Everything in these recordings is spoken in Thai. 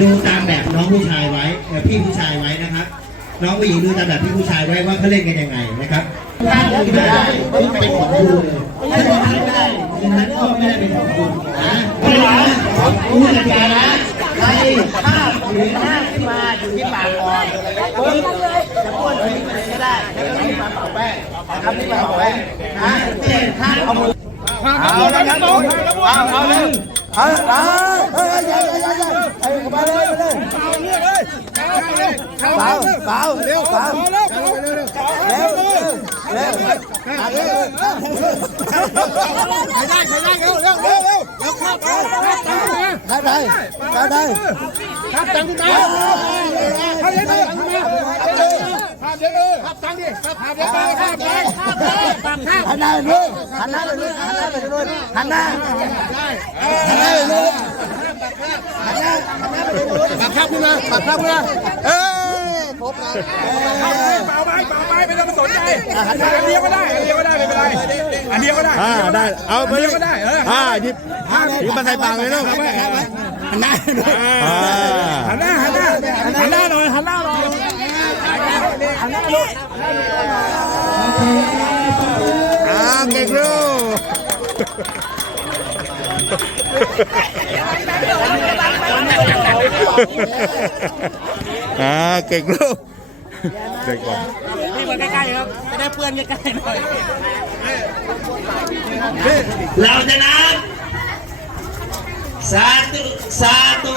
ดูตามแบบน้องผู้ชายไว้เอ่พี่ผู้ชายไว้นะครับ น้องผู้หญิงดูตามแบบพี่ผู้ชายไว้ว่าเขาเล่นกันยังไงนะครับถ้าเล่นไม่ได้ก็เป็นของคุณถ้าเล่นไม่ได้ดังนั้นก็ไม่ได้เป็นของคุณนะไม่ได้นะคุณสัญญานะ ใครภาพหรือหน้าขึ้นมาอยู่ที่ปากคอปึ๊บจะป้วนไปที่ไหนก็ได้แล้วก็มีมาเป่าแป้งนะครับนี่มาเป่าแป้งนะเจ็ดท่านเอามือ เอาเหันหน้าไปเลยหันหน้าไปเลยหันหน้าไปเลยหันหน้าหันหน้าไปเลยหันหน้าหันหน้าไปเลยปากข้าขึ้นมาปากข้าขึ้นมาเอ้ยครบนะเปล่าไม้เปล่าไม้ไม่ต้องสนใจอันเดียวก็ได้อันเดียวก็ได้ไม่เป็นไรอันเดียวก็ได้อ่าได้เอาไปเดียวก็ได้เอออ่าหยิบหยิบมาใส่ปากเลยลูกหันหน้าหันหน้าหันหน้าหันหน้าหน่อยหันหน้าหน่อย อ่าเก่งลูกอ่าเก่งลูกเด็กกว่าเราจะนับสาธุสาธุ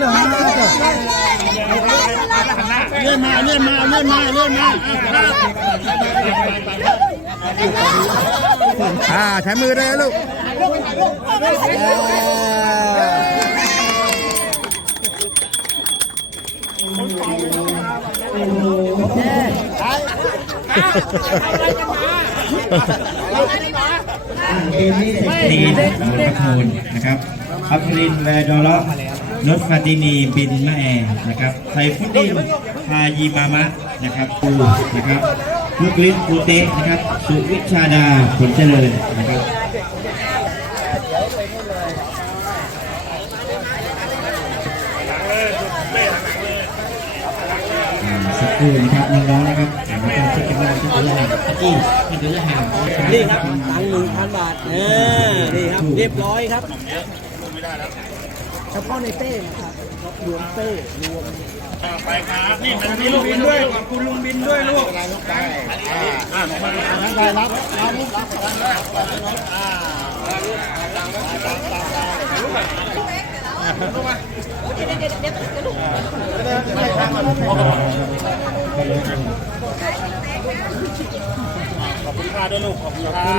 เหรอเลื่อนมาเลื่อนมาเลื่อนมาเลื่อนมาอ่าใช้มือได้ลูกเอมี่เศรษฐีนวลพัฒนนะครับอัฟรินแวดอลล์ นศฟาตินีบินมะแอนะครับไซฟุดดินพายีมามะนะครับปูนะครับมุกลิศปูเตะนะครับ สุวิชาดาผลเจริญนะครับอ่าสักครู่นะครับน้องๆนะครับอ่ามาต้องเช็คกันว่าที่ตัวอะไรตะกี้ที่ตัวละห่างนี่ครับตังค์หนึ่งพันบาทเออนี่ครับเรียบร้อยครับ เฉพาะในเป้นะครับรวมเป้รวมนี่มันมีลุงบินด้วยขอบคุณลุงบินด้วยลูก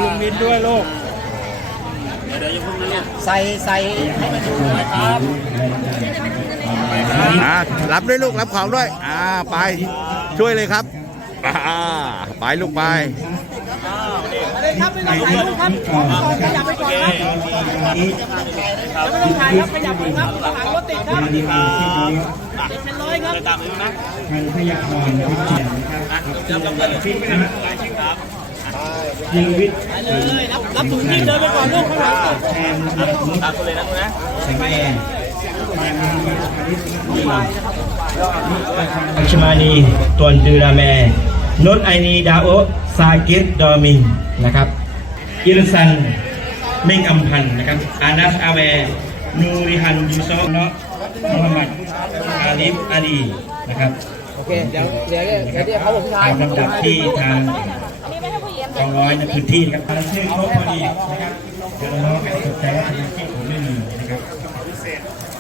ลุงบินด้วยลูก ใส่ใส่ให้มันดูนะครับอ่ารับด้วยลูกรับของด้วย อ่าไป ช่วยเลยครับ อ่าไปลูกไปครับไม่ต้องถ่ายรูปครับขยับไปก่อนครับไม่ต้องถ่ายครับขยับไปครับหางรถติดครับดีมาที่นี้เจ็ดเป็นร้อยครับทางพยากรณ์นะครับเขียนนะครับฟิตนะครับ ยิงวิทย์เลยรับรับถุงที่เดินไปก่อนลูกข้างหลังติดแทนนะครับเลยนะนะแข็งแรงอัชมานีตวนดูราแมนนไอนีดาโอซากิรดอมิงนะครับอิรซันเม่งอัมพันนะครับอานัสอาแวนูริฮันยูซอเนาะมุฮัมมัดอาลิฟอาลีนะครับโอเคเดี๋ยวเดี๋ยวเดี๋ยวเดี๋ยวเขาบอกพี่ชายตามลำดับที่ทาง กองร้อยในพื้นที่นะครับชื่อครบพอดีนะครับเดี๋ยวน้องๆอาจจะสนใจว่าทำไมที่ผมไม่มีนะครับ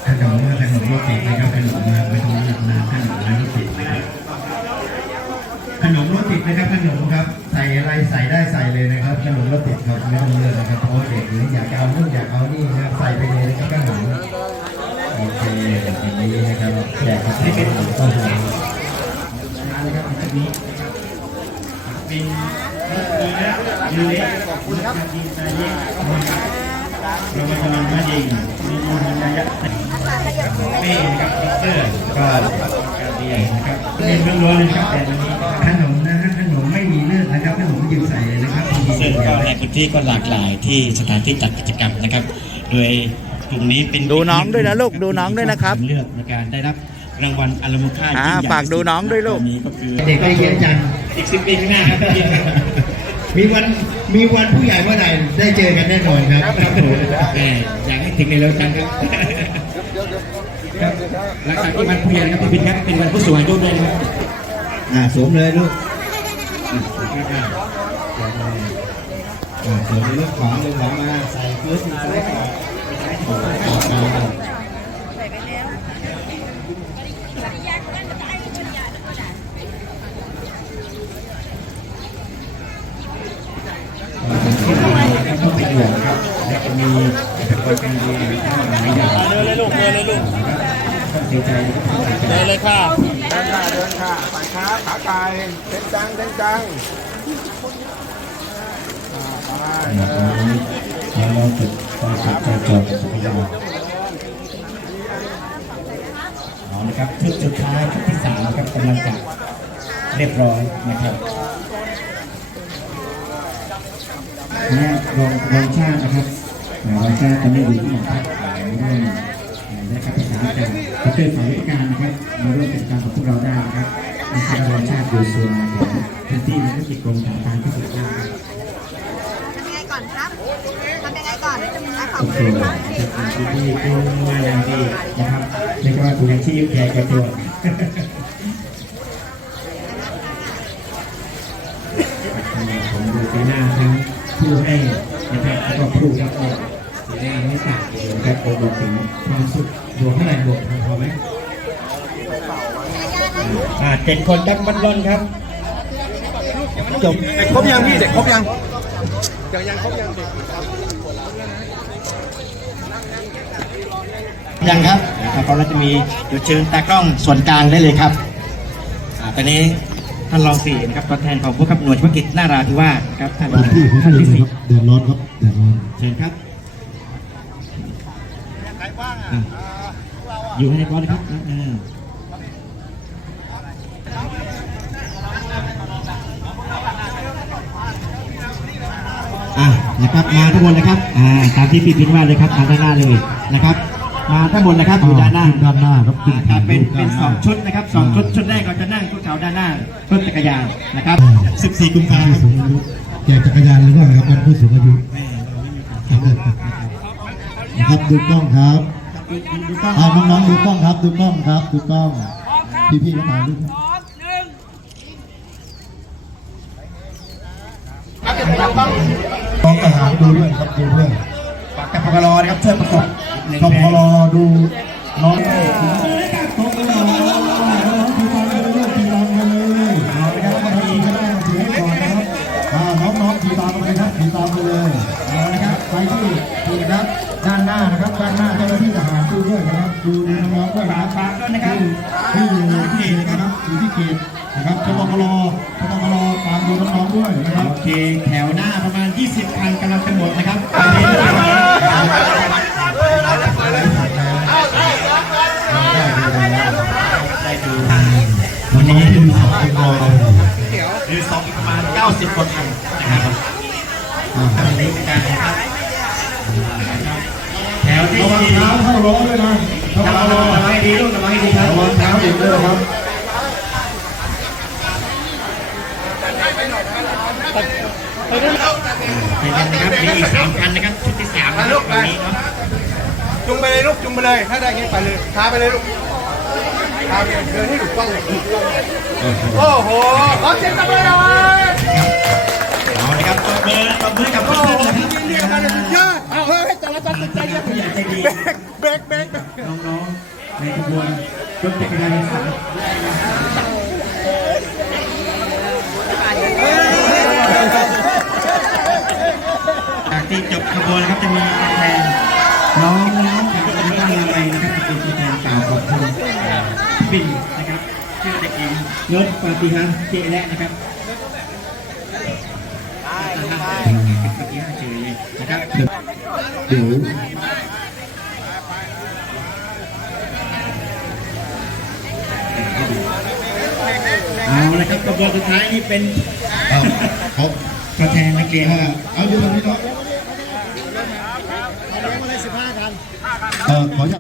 ขนมขนมโรตีนะครับเป็นมมาไม่ต้องรีบนะขนมโรตีนะครับขนมโรตีนะครับขนมครับใส่อะไรใส่ได้ใส่เลยนะครับขนมโรตีครับไม่ต้องเลือกนะครับเพราะเด็กหรืออยากเอานู่นอยากเอานี่นะครับใส่ไปเลยนะครับขนมโอเคอย่างนี้นะครับแจกกับให้เป็นขนมต้นหอมนะครับอันนี้เป็น ขอบคุณครับดีใจเย็นรมฎอนมาดิงมีมูลนายะนี่นะครับดอกเตอร์ก็การเรียนนะครับเรียนล้วนๆเลยครับแต่วันนี้ขนมนะฮะขนมไม่มีเลือดนะครับขนมยืมใส่เลยนะครับซึ่งก็ในพื้นที่ก็หลากหลายที่สถานที่จัดกิจกรรมนะครับ โดยกลุ่มนี้เป็นดูน้องด้วยนะลูกดูน้องด้วยนะครับเลือกในการได้รับรางวัลอารมุค่าอ่ายิ่งใหญ่ฝากดูน้องด้วยลูกตอนนี้ก็คือเด็กได้เขียนจังอีกสิบปีข้างหน้าครับพี่ มีวันมีวันผู้ใหญ่เมื่อไหร่ได้เจอกันแน่นอนครับครับผมแม่อยากให้ถึงในเร็วจังครับครับหลังจากที่วันผู้ใหญ่นะครับพี่พินครับเป็นวันผู้สูงอายุด้วยนะครับอ่าสวมเลยลูกอะอ่าสวมเลยลูกของเลยของมาใส่เพื่อที่ซ้ายก่อนซ้ายก่อนต่อมาก็ต้องเป็นห่วงครับและจะมี คนเป็นดีหลายอย่างเลยลูกเลยลูกต้องเสียใจต้องเสียใจเลยค่ะเดินค่ะเดินค่ะไปขาขาไก่เต้นจังเต้นจังแล้วเราจุดไฟจุดไฟจอดจักรยานเอาละครับชุดสุดท้ายชุดที่สามครับกำลังจะเรียบร้อยนะครับและรองรองชาตินะครับ อ่ารองชาติตอนนี้อยู่ที่หมอพักร่วมนะครับประสานจากดระเทศสาวิการนะครับมาร่วมกิจกรรมกับพวกเราได้นะครับในการรองชาติอยู่ส่วนของพื้นที่ในธุรกิจกรมการการที่สุดยากครับทำยังไงก่อนครับทำยังไงก่อนอะขอบคุณครับที่ที่มาอย่างดีนะครับเรียกว่าถุงยาชีพใหญ่กว่าตัวผมดูสีหน้าทั้งผู้ให้ นะครับแล้วก็ผู้รับออกสีหน้าไม่ต่างเลยนะครับผมบอกถึงความสุขบวกเท่าไหร่บวกพอไหมอ่าเจ็ดคนดักบันลอนครับจบครบยังพี่เด็กครบยังยังครับนะครับเราจะมีเดี๋ยวเชิญตากล้องส่วนกลางได้เลยครับอ่าตอนนี้ ท่านรองสี่นะครับตัวแทนของผู้ขับหน่วยเฉพาะกิจนาราธิวาสครับท่านท่านที่สี่เดือดร้อนครับเดือดร้อนเชิญครับอะอยู่ให้เรียบร้อยนะครับอ่าอะนะครับมาทั้งหมดเลยครับอ่าตามที่พี่พินว่าเลยครับมาด้านหน้าเลยนะครับ มาทั้งหมดนะครับอยู่ด้านหน้าด้านหน้าครับเป็นเป็นสองชุดนะครับสองชุดชุดแรกเราจะนั่งพวกเขาด้านหน้ารถจักรยานนะครับ14 กุมภาพันธ์แจกจักรยานหรือว่าไงครับเป็นผู้สูงอายุนะครับดูกล้องครับเอาน้องๆดูกล้องครับดูกล้องครับดูกล้อง พี่ๆก็ถ่ายรูปครับกองทหารดูด้วยครับดูด้วยกับ พกรนะครับช่วยประกบกพลดูน้องโต๊ะก็รอน้อตีตามกันเลยเอาละครับมาทีก็ได้มาถือให้ก่อนนะครับน้องๆทีตามกันเลยครับทีตามกันเลยเอาละครับไปที่ที่นะครับด้านหน้านะครับด้านหน้าเจ้าหน้าที่ทหารดูด้วยนะครับดูดูน้องๆด้วยนะครับฝากด้วยนะครับที่อยู่ที่เขตนะครับอยู่ที่เขตนะครับกบกรกบกรตามดูน้องๆด้วยนะครับโอเคแถวหน้า ณ90คนนะครับอันนี้เป็นการนะครับแถวที่ระวังสี่เท้าเข้าล้องด้วยนะระวังระวังให้ดีลูกระวังให้ดีครับระวังเท้าอีกด้วยครับไปกันนะครับมีอีกสามคันนะครับชุดที่สามนะครับวันนี้เนาะจุงไปเลยลูกจุงไปเลย ถ้าได้เงี้ยไปเลยพาไปเลยลูกพาไปเดินให้ถูกต้องเลยโอ้โหขอเสียงตบมือหน่อยเอา เลยครับตบมือตบมือกับเพื่อนๆนะครับ เรียกมาเลยสุดยอดเอาเฮ้ยแต่ละจันติดใจเย็นผู้ใหญ่ใจดี เบรกเบรกเบรกน้องๆ ในขบวนรถจักรยานยนต์สามจากที่จบขบวนนะครับจะมีตัวแทนน้องน้องจากที่บ้านเราเองนะครับจะเป็นตัวแทนกล่าวขอบคุณบินนะครับชื่อเด็กหญิงยศปาฏิหารเจและนะครับ นะครับเดี๋ยวเอาละครับกระบอกสุดท้ายนี่เป็นเอาเขาตัวแทนนักเรียนอ่าเอาอยู่ตรงนี้เนาะเออขออนุญาต